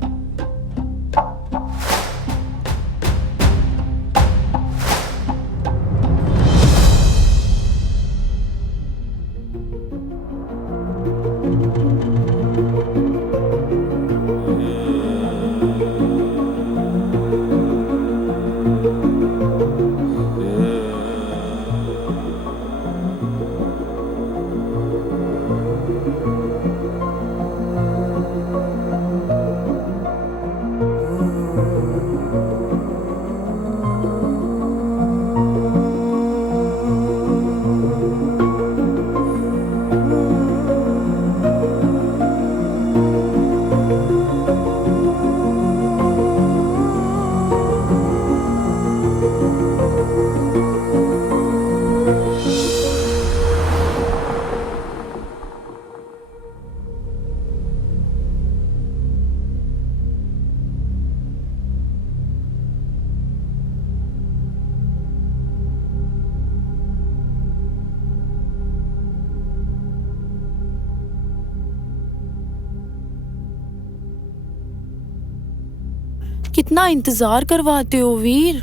कितना इंतजार करवाते हो वीर।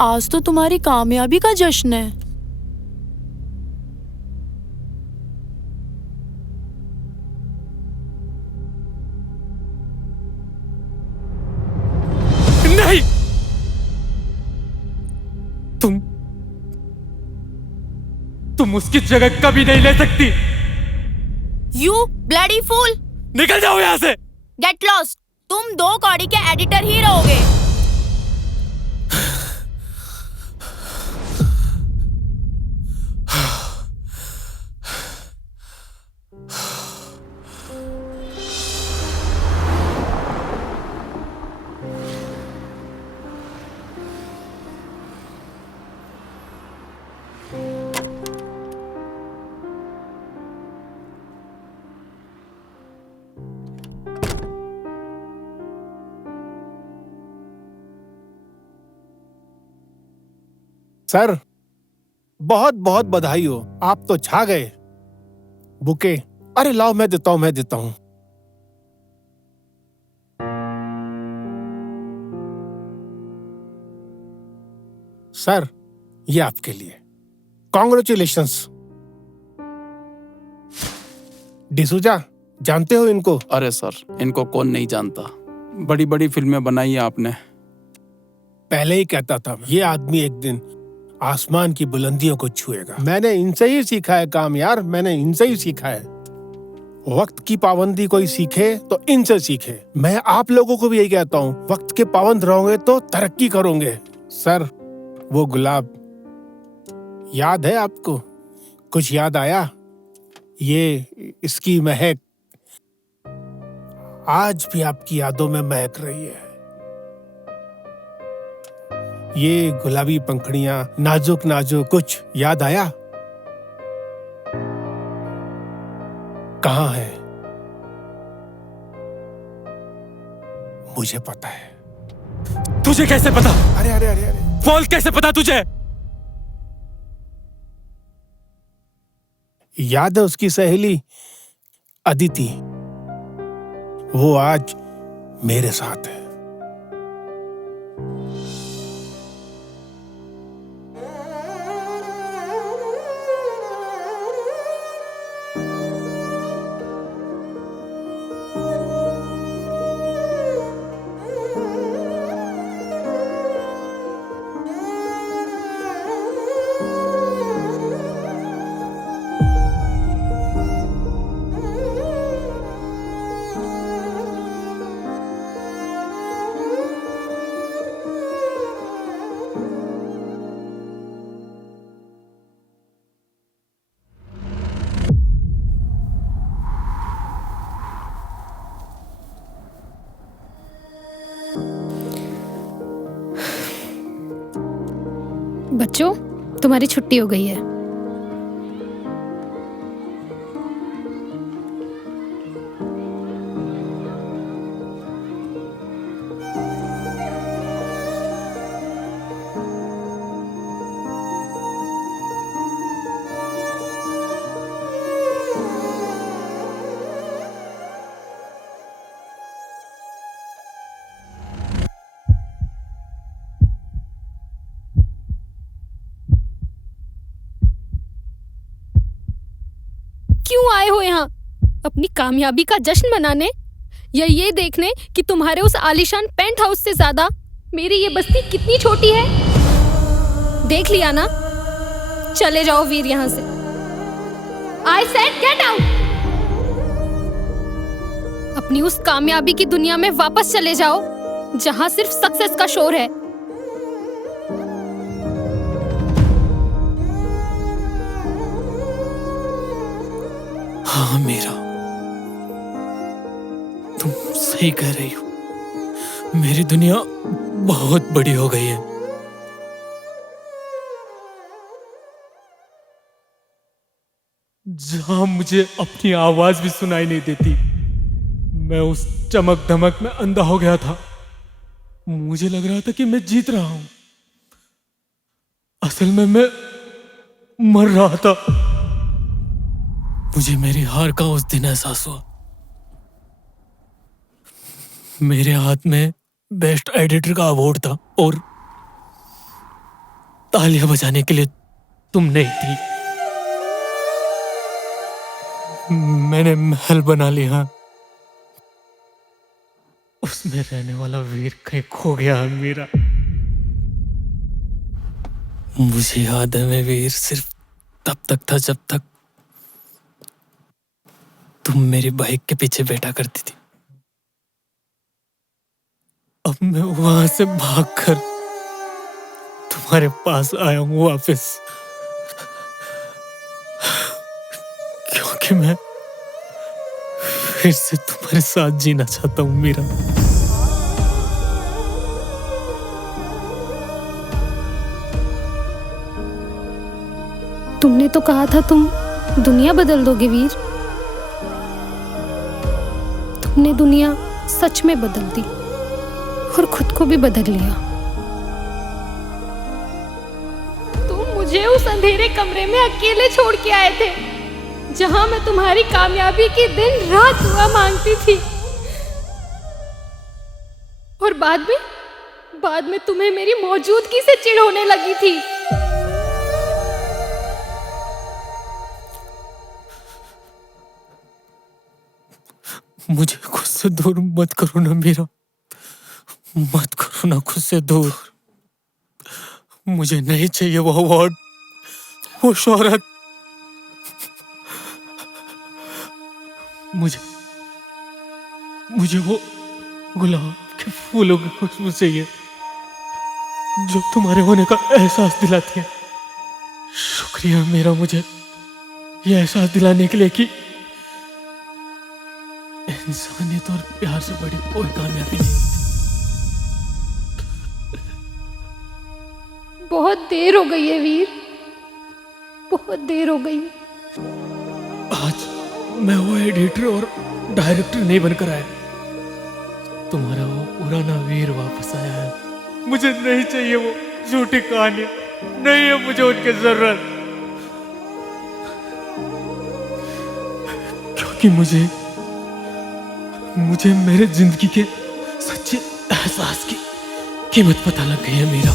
आज तो तुम्हारी कामयाबी का जश्न है। नहीं, तुम उसकी जगह कभी नहीं ले सकती। यू ब्लडी फूल, निकल जाओ यहां से। Get lost. तुम 2 कौड़ी के एडिटर ही रहोगे। सर, बहुत बहुत बधाई हो, आप तो छा गए। बुके, अरे लाओ, मैं देता हूं। सर, ये आपके लिए। कॉन्ग्रेचुलेशंस। डिसूजा, जानते हो इनको? अरे सर, इनको कौन नहीं जानता। बड़ी बड़ी फिल्में बनाई हैं आपने। पहले ही कहता था, ये आदमी एक दिन आसमान की बुलंदियों को छुएगा। मैंने इनसे ही सीखा है काम यार, मैंने इनसे ही सीखा है। वक्त की पाबंदी कोई सीखे तो इनसे सीखे। मैं आप लोगों को भी यही कहता हूँ, वक्त के पाबंद रहोगे तो तरक्की करोगे। सर, वो गुलाब याद है आपको? कुछ याद आया? ये इसकी महक आज भी आपकी यादों में महक रही है। ये गुलाबी पंखड़ियां, नाजुक नाजुक, कुछ याद आया? कहाँ है? मुझे पता है। तुझे कैसे पता? अरे अरे अरे अरे, बोल, कैसे पता तुझे? याद है उसकी सहेली अदिति? वो आज मेरे साथ है। बच्चों, तुम्हारी छुट्टी हो गई है। क्यों आए हो यहाँ? अपनी कामयाबी का जश्न मनाने या ये देखने कि तुम्हारे उस आलीशान पेंट हाउस से ज्यादा मेरी ये बस्ती कितनी छोटी है? देख लिया ना? चले जाओ वीर यहाँ से। I said get out! अपनी उस कामयाबी की दुनिया में वापस चले जाओ जहाँ सिर्फ सक्सेस का शोर है। हाँ मीरा, तुम सही कह रही हो। मेरी दुनिया बहुत बड़ी हो गई है। जहां मुझे अपनी आवाज भी सुनाई नहीं देती, मैं उस चमक धमक में अंधा हो गया था। मुझे लग रहा था कि मैं जीत रहा हूं, असल में मैं मर रहा था। मुझे मेरी हार का उस दिन एहसास हुआ। मेरे हाथ में बेस्ट एडिटर का अवार्ड था और तालियां बजाने के लिए तुम नहीं थी। मैंने महल बना लिया, उसमें रहने वाला वीर कहीं खो गया है मेरा। मुझे याद है मैं वीर सिर्फ तब तक था जब तक तुम मेरी बाइक के पीछे बैठा करती थी। अब मैं वहां से भागकर तुम्हारे पास आया हूं वापस, क्योंकि मैं फिर से तुम्हारे साथ जीना चाहता हूं मीरा। तुमने तो कहा था तुम दुनिया बदल दोगे वीर। तुमने दुनिया सच में बदल दी और खुद को भी बदल लिया। तुम मुझे उस अंधेरे कमरे में अकेले छोड़ के आए थे, जहां मैं तुम्हारी कामयाबी की दिन रात दुआ मांगती थी। और बाद में तुम्हें मेरी मौजूदगी से चिढ़ होने लगी थी। मुझे खुद से दूर मत करो ना मीरा, मत करो ना खुद से दूर। मुझे नहीं चाहिए वो अवार्ड, वो शोहरत। मुझे वो गुलाब के फूलों की खुशबू चाहिए जो तुम्हारे होने का एहसास दिलाती है। शुक्रिया मेरा, मुझे ये एहसास दिलाने के लिए कि इंसानियत और प्यार से बड़ी कोई कामयाबी नहीं होती। बहुत देर हो गई है वीर, बहुत देर हो गई। आज मैं वो एडिटर और डायरेक्टर नहीं बनकर आया, तुम्हारा वो पुराना वीर वापस आया है। मुझे नहीं चाहिए वो झूठी कहानियां, नहीं है मुझे उनकी जरूरत, क्योंकि मुझे मेरे जिंदगी के सच्चे एहसास की कीमत पता लग गई है मीरा।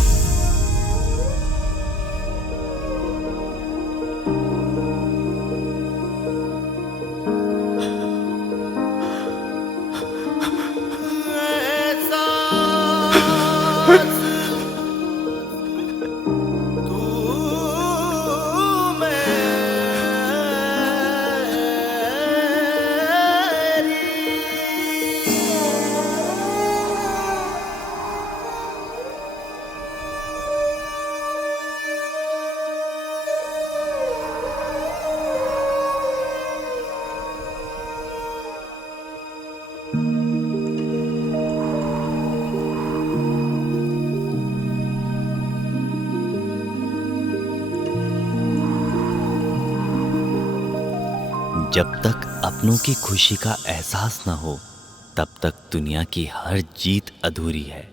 जब तक अपनों की खुशी का एहसास न हो तब तक दुनिया की हर जीत अधूरी है।